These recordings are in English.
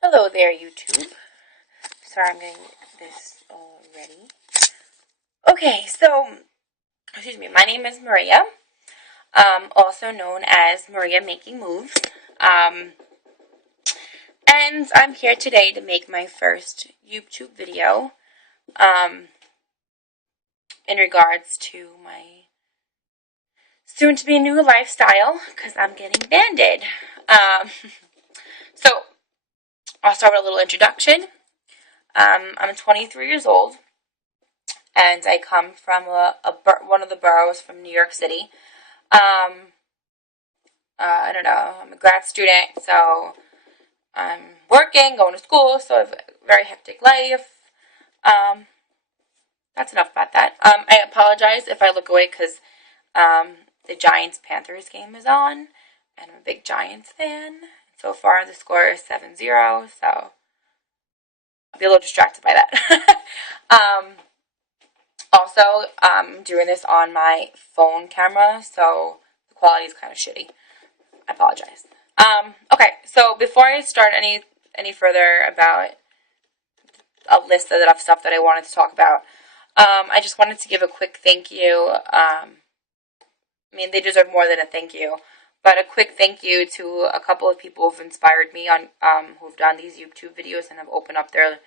Hello there, YouTube. Sorry, I'm getting this all ready. Okay, so, excuse me, my name is Maria, also known as Maria Making Moves, and I'm here today to make my first YouTube video, in regards to my soon-to-be new lifestyle, because I'm getting banded. So, I'll start with a little introduction. I'm 23 years old, and I come from one of the boroughs from New York City. I don't know, I'm a grad student, so I'm working, going to school, so I have a very hectic life. That's enough about that. I apologize if I look away because the Giants-Panthers game is on, and I'm a big Giants fan. So far, the score is 7-0, so I'll be a little distracted by that. Also, I'm doing this on my phone camera, so the quality is kind of shitty. I apologize. Okay, so before I start any further about a list of stuff that I wanted to talk about, I just wanted to give a quick thank you. I mean, they deserve more than a thank you, but a quick thank you to a couple of people who've inspired me on who've done these YouTube videos and have opened up their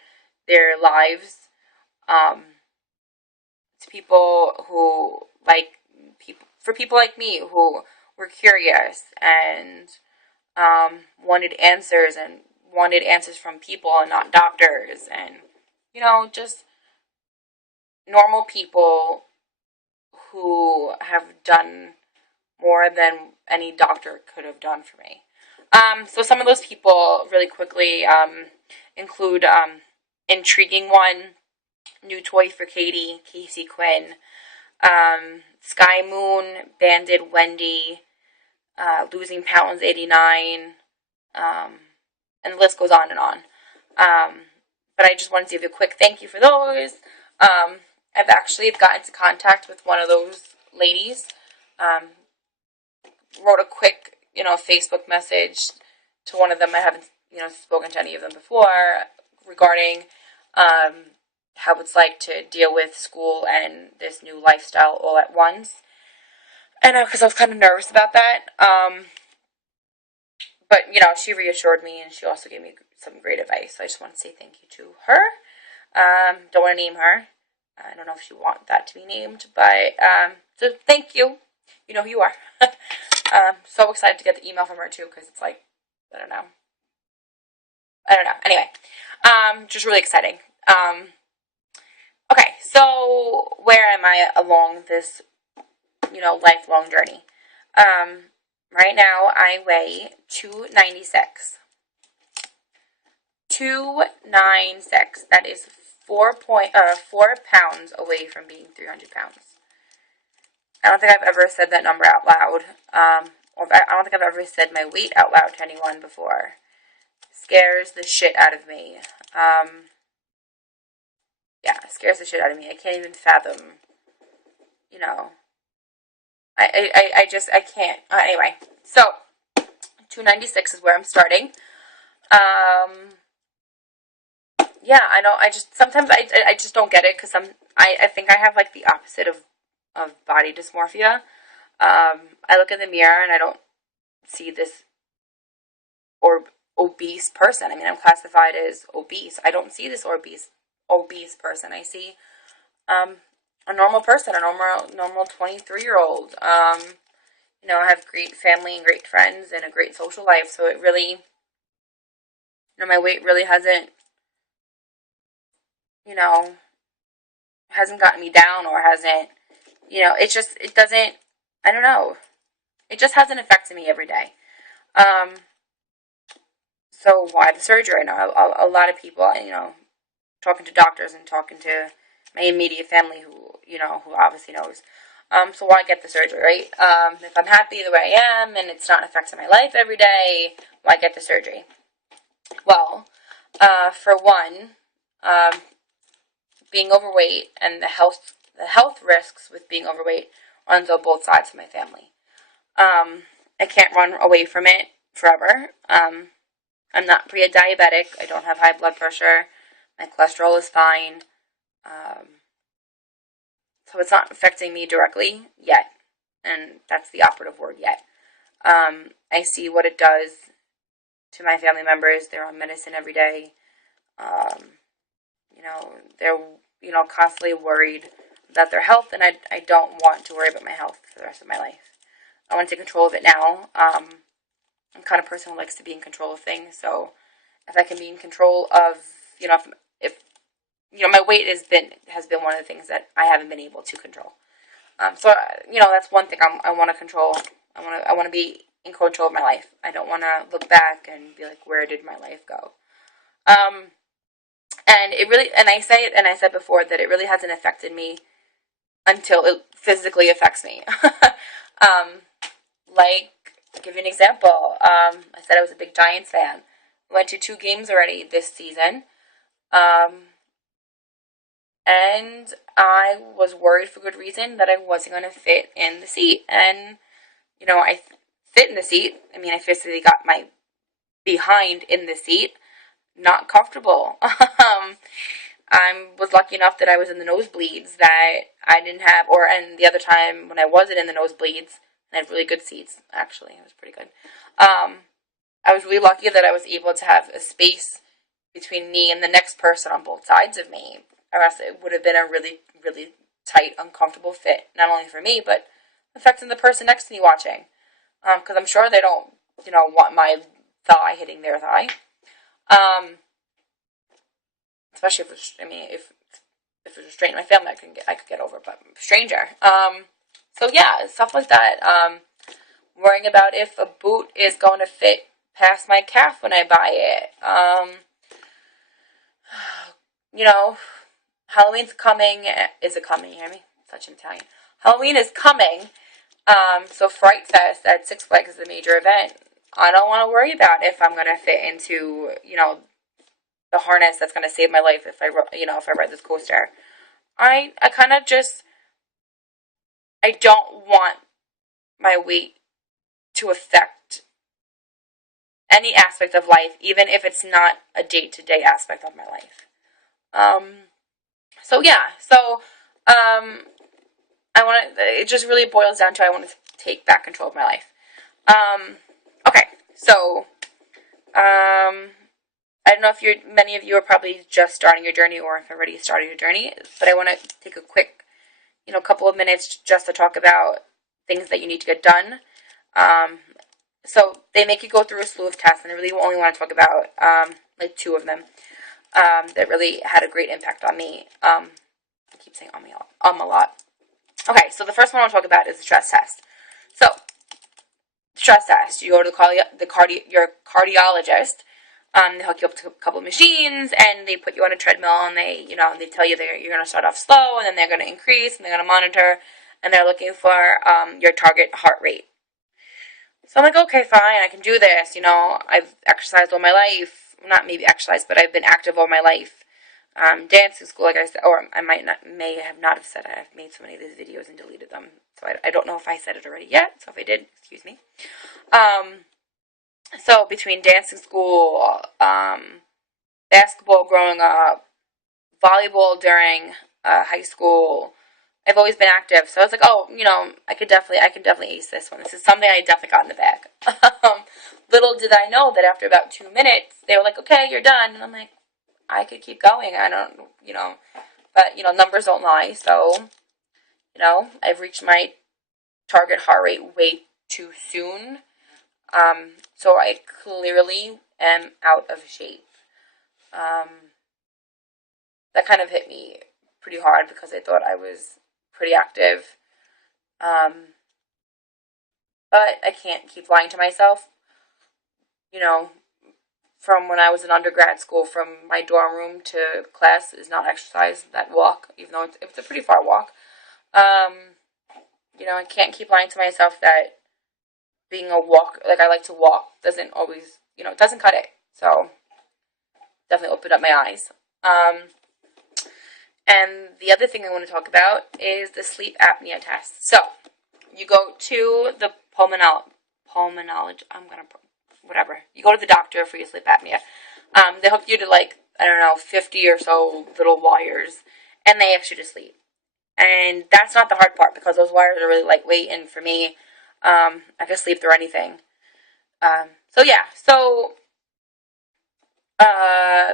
lives. To people who people like me who were curious and wanted answers from people and not doctors, and just normal people who have done more than any doctor could have done for me. So some of those people really quickly include Intriguing One, New Toy for Katie, Casey Quinn, Sky Moon, Banded Wendy, Losing Pounds 89, and the list goes on and on. But I just wanted to give you a quick thank you for those. I've actually gotten into contact with one of those ladies. Wrote a quick, Facebook message to one of them. I haven't, spoken to any of them before regarding how it's like to deal with school and this new lifestyle all at once. And because I was kind of nervous about that. But, she reassured me, and she also gave me some great advice. So I just want to say thank you to her. Don't want to name her. I don't know if she wants that to be named, but so thank you. You know who you are. So excited to get the email from her too, because it's like, I don't know. Anyway, just really exciting. Okay, so where am I along this, lifelong journey? Right now I weigh 296. 296. That is 4 pounds away from being 300 pounds. I don't think I've ever said that number out loud. Or I don't think I've ever said my weight out loud to anyone before. Scares the shit out of me. Yeah, scares the shit out of me. I can't even fathom, I can't. Anyway, so 296 is where I'm starting. Yeah, sometimes I just don't get it, because I think I have like the opposite of body dysmorphia. I look in the mirror and I don't see this obese person. I mean, I'm classified as obese. I don't see this obese person. I see a normal person, a normal 23-year-old. I have great family and great friends and a great social life. So it really, my weight really hasn't gotten me down, or hasn't, it doesn't, I don't know. It just hasn't affected me every day. So why the surgery? I know a lot of people, talking to doctors and talking to my immediate family who obviously knows. So why get the surgery, right? If I'm happy the way I am and it's not affecting my life every day, why get the surgery? Well, for one, being overweight and the health risks with being overweight runs on both sides of my family. I can't run away from it forever. I'm not pre-diabetic. I don't have high blood pressure. My cholesterol is fine. So it's not affecting me directly yet. And that's the operative word, yet. I see what it does to my family members. They're on medicine every day. They're, constantly worried about their health, and I don't want to worry about my health for the rest of my life. I want to take control of it now. I'm the kind of person who likes to be in control of things, so if I can be in control of, if my weight has been one of the things that I haven't been able to control. That's one thing I want to control. I want to be in control of my life. I don't want to look back and be like, where did my life go? And it really, and I said before that it really hasn't affected me until it physically affects me. Like, to give you an example, I said I was a big Giants fan. Went to 2 games already this season. And I was worried for good reason that I wasn't going to fit in the seat. And, I fit in the seat. I mean, I physically got my behind in the seat. Not comfortable. I was lucky enough that I was in the nosebleeds that I didn't have, and the other time when I wasn't in the nosebleeds, I had really good seats, actually. It was pretty good. I was really lucky that I was able to have a space between me and the next person on both sides of me, or else it would have been a really, really tight, uncomfortable fit, not only for me, but affecting the person next to me watching. Because I'm sure they don't, want my thigh hitting their thigh. Especially if it was a stranger in my family, I could get over, but stranger. So yeah, stuff like that. Worrying about if a boot is going to fit past my calf when I buy it. Halloween's coming. Is it coming? You hear me? Such an Italian. Halloween is coming. So Fright Fest at Six Flags is a major event. I don't want to worry about if I'm going to fit into, the harness that's going to save my life if I ride this coaster. I kind of just, I don't want my weight to affect any aspect of life, even if it's not a day-to-day aspect of my life. It just really boils down to I want to take back control of my life. Okay, so, I don't know if many of you are probably just starting your journey or if you've already started your journey, but I want to take a quick, couple of minutes just to talk about things that you need to get done. So they make you go through a slew of tests, and I really only want to talk about, 2 of them, that really had a great impact on me. I keep saying a lot. Okay, so the first one I want to talk about is the stress test. So, stress test. You go to your cardiologist. They hook you up to a couple of machines, and they put you on a treadmill, and they tell you that you're going to start off slow, and then they're going to increase, and they're going to monitor, and they're looking for your target heart rate. So I'm like, okay, fine, I can do this. I've exercised all my life. Not maybe exercised, but I've been active all my life. Dance in school, like I said, or I may have not have said it. I've made so many of these videos and deleted them, so I don't know if I said it already yet. So if I did, excuse me. So between dancing school, basketball growing up, volleyball during high school, I've always been active. So I was like, I can definitely ace this one. This is something I definitely got in the bag. Little did I know that after about 2 minutes, they were like, okay, you're done. And I'm like, I could keep going. I don't, but, numbers don't lie. So, I've reached my target heart rate way too soon. So I clearly am out of shape. That kind of hit me pretty hard because I thought I was pretty active. But I can't keep lying to myself. From when I was in undergrad school, from my dorm room to class is not exercise, that walk, even though it's a pretty far walk. I can't keep lying to myself that being a I like to walk, doesn't always, it doesn't cut it. So, definitely opened up my eyes. And the other thing I want to talk about is the sleep apnea test. So, you go to the pulmonologist. whatever. You go to the doctor for your sleep apnea. They hook you to like, I don't know, 50 or so little wires, and they ask you to sleep. And that's not the hard part because those wires are really lightweight, and for me, I can sleep through anything.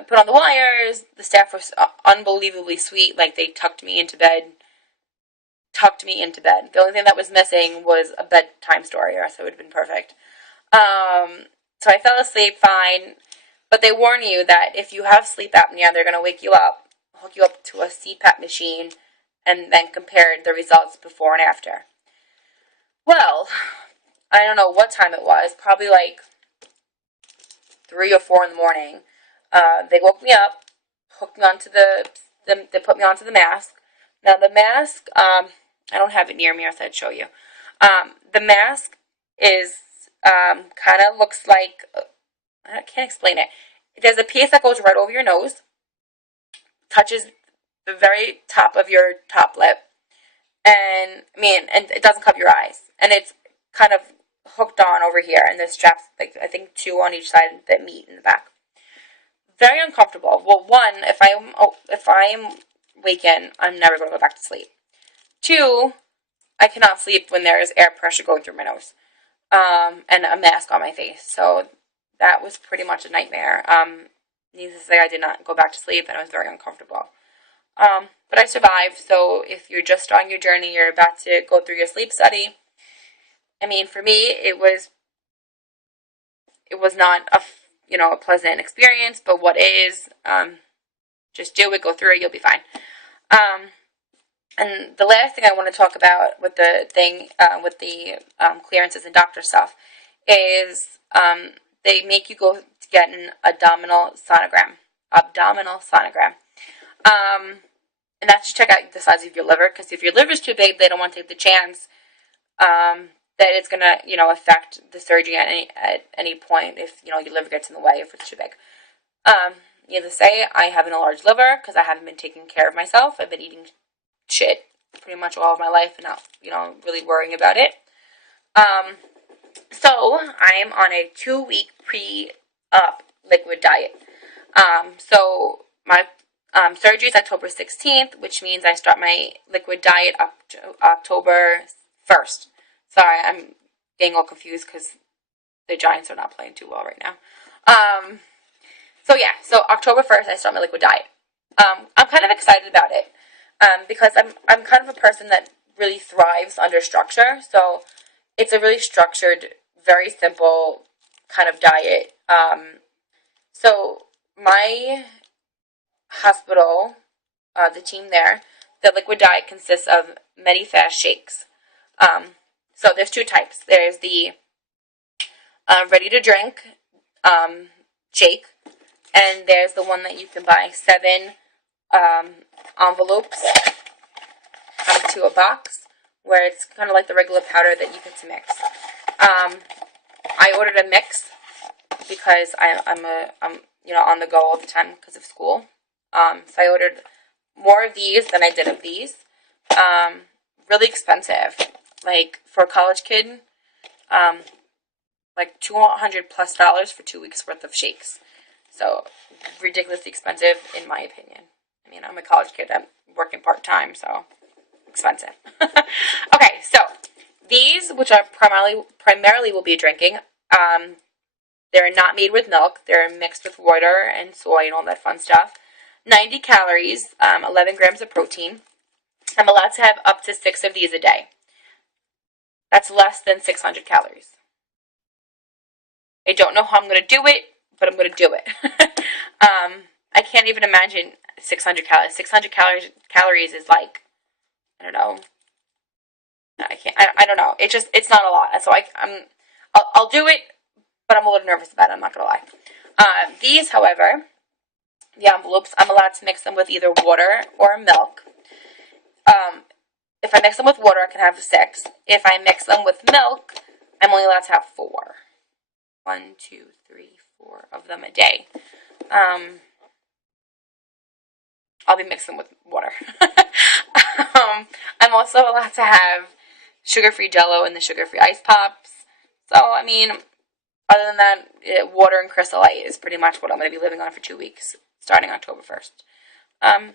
Put on the wires. The staff was unbelievably sweet. Like, they tucked me into bed. The only thing that was missing was a bedtime story, or else it would have been perfect. So I fell asleep fine, but they warn you that if you have sleep apnea, they're going to wake you up, hook you up to a CPAP machine, and then compare the results before and after. Well, I don't know what time it was, probably like 3 or 4 in the morning. They woke me up, hooked me onto they put me onto the mask. Now the mask, I don't have it near me, or else I'd show you. The mask is, kind of looks like, I can't explain it. There's a piece that goes right over your nose, touches the very top of your top lip, and it doesn't cover your eyes, and it's kind of hooked on over here, and there's straps, like I think 2 on each side that meet in the back. Very uncomfortable. Well, one, if I am waking, I'm never going to go back to sleep. 2, I cannot sleep when there is air pressure going through my nose, and a mask on my face. So that was pretty much a nightmare. Needless to say, I did not go back to sleep, and it was very uncomfortable. But I survived. So if you're just starting your journey, you're about to go through your sleep study. For me, it was not a pleasant experience, but what is, just do it, go through it, you'll be fine. And the last thing I want to talk about with the clearances and doctor stuff is, they make you go to get an abdominal sonogram. And that's to check out the size of your liver, because if your liver's too big, they don't want to take the chance that it's going to, affect the surgery at any point if, your liver gets in the way, if it's too big. Needless to say, I have an enlarged liver because I haven't been taking care of myself. I've been eating shit pretty much all of my life and not, really worrying about it. So I am on a 2-week pre-up liquid diet. So my surgery is October 16th, which means I start my liquid diet up to October 1st. Sorry, I'm getting all confused because the Giants are not playing too well right now. So October 1st, I start my liquid diet. I'm kind of excited about it because I'm kind of a person that really thrives under structure. So it's a really structured, very simple kind of diet. So my hospital, the team there, the liquid diet consists of Medifast shakes. So there's 2 types. There's the ready to drink shake, and there's the one that you can buy 7 envelopes to a box, where it's kind of like the regular powder that you get to mix. I ordered a mix because I'm on the go all the time because of school. So I ordered more of these than I did of these. Really expensive. Like, for a college kid, like $200 plus for 2 weeks worth of shakes. So ridiculously expensive, in my opinion. I'm a college kid. I'm working part-time, so expensive. Okay, so these, which I primarily will be drinking, they're not made with milk. They're mixed with water and soy and all that fun stuff. 90 calories, 11 grams of protein. I'm allowed to have up to 6 of these a day. That's less than 600 calories. I don't know how I'm going to do it, but I'm going to do it. I can't even imagine 600 calories. 600 calories is like, I don't know. I don't know. It's not a lot. So I'll do it, but I'm a little nervous about it. I'm not going to lie. These, however, the envelopes, I'm allowed to mix them with either water or milk. If I mix them with water, I can have 6. If I mix them with milk, I'm only allowed to have 4. 1, 2, 3, 4 of them a day. I'll be mixing with water. I'm also allowed to have sugar-free Jell-O and the sugar-free ice pops. So, Other than that, water and Crystal Light is pretty much what I'm going to be living on for 2 weeks, starting October 1st.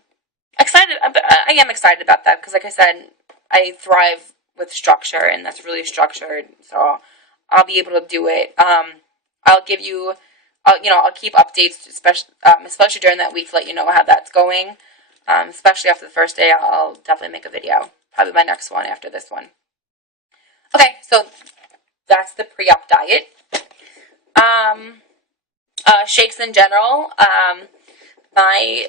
Excited. I am excited about that because, like I said, I thrive with structure, and that's really structured. So I'll be able to do it. I'll give you, I'll keep updates, especially during that week, to let you know how that's going. Especially after the first day, I'll definitely make a video. Probably my next one after this one. Okay, so that's the pre-op diet. Shakes in general. My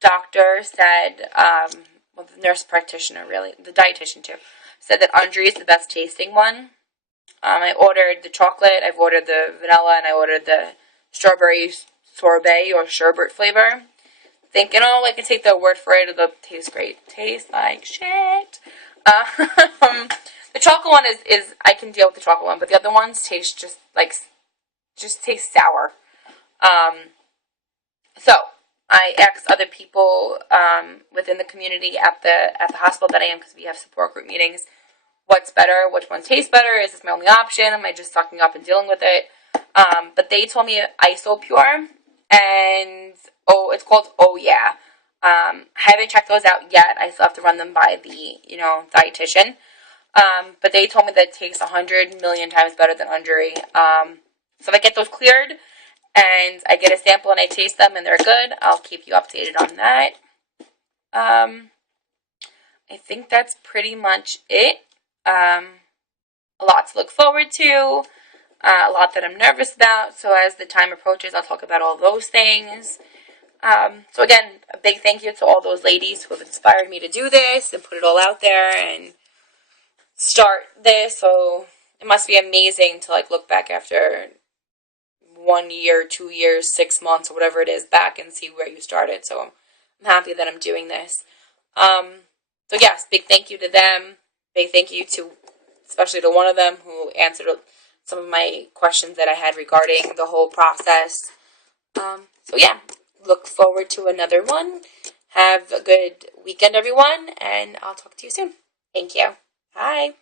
doctor said, well, the nurse practitioner, really, the dietitian too, said that Andre is the best tasting one. I ordered the chocolate, I've ordered the vanilla, and I ordered the strawberry sorbet or sherbet flavor. Thinking, I can take their word for it, it'll taste great. Tastes like shit. The chocolate one is I can deal with the chocolate one, but the other ones taste just taste sour. So I asked other people within the community at the hospital that I am, because we have support group meetings, what's better, which one tastes better, is this my only option, am I just sucking up and dealing with it? But they told me IsoPure, and it's called Oh Yeah. I haven't checked those out yet. I still have to run them by the dietitian. But they told me that it tastes 100 million times better than Andre. So if I get those cleared and I get a sample and I taste them and they're good, I'll keep you updated on that. I think that's pretty much it. A lot to look forward to, a lot that I'm nervous about. So as the time approaches, I'll talk about all those things. So again, a big thank you to all those ladies who have inspired me to do this and put it all out there and start this. So it must be amazing to look back after 1 year, 2 years, 6 months, or whatever it is back and see where you started. So I'm happy that I'm doing this. So yes, big thank you to them. Big thank you to, especially to one of them who answered some of my questions that I had regarding the whole process. So yeah, look forward to another one. Have a good weekend, everyone, and I'll talk to you soon. Thank you. Bye.